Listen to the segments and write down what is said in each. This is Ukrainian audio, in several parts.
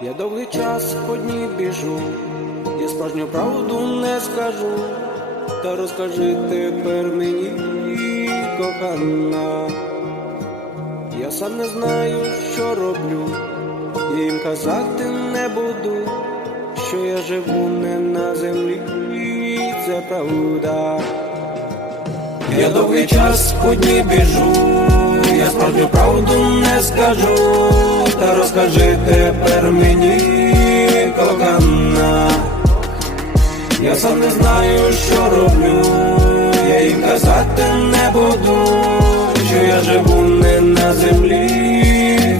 Я довгий час по дні біжу, я справжню правду не скажу, та розкажи тепер мені, кохана, я сам не знаю, що роблю, я їм казати не буду що я живу не на землі, це правда. Я довгий час одні біжу, я справжню правду не скажу, та розкажи тепер мені, кохана. Я сам не знаю, що роблю, я їм казати не буду, що я живу не на землі,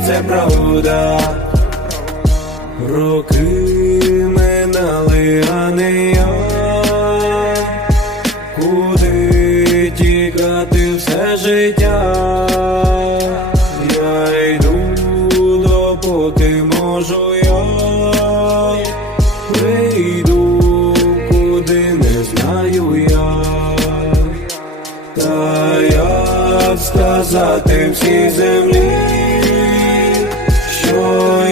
це правда. Роки Тікати все життя? Я йду, допоки можу я. Прийду, куди не знаю я. Та як сказати всій землі, що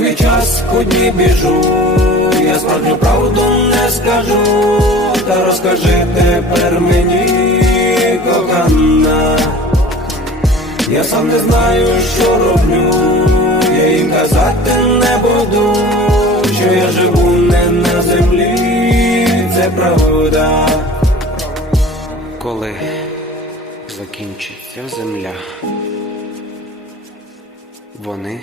довгий час одні біжу, я справжню правду не скажу, та розкажи тепер мені, кохана. Я сам не знаю, що роблю, я їм казати не буду, що я живу не на землі, це правда. Коли закінчиться земля, вони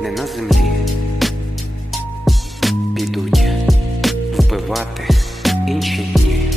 не на землі. Підуть вбивати інші дні.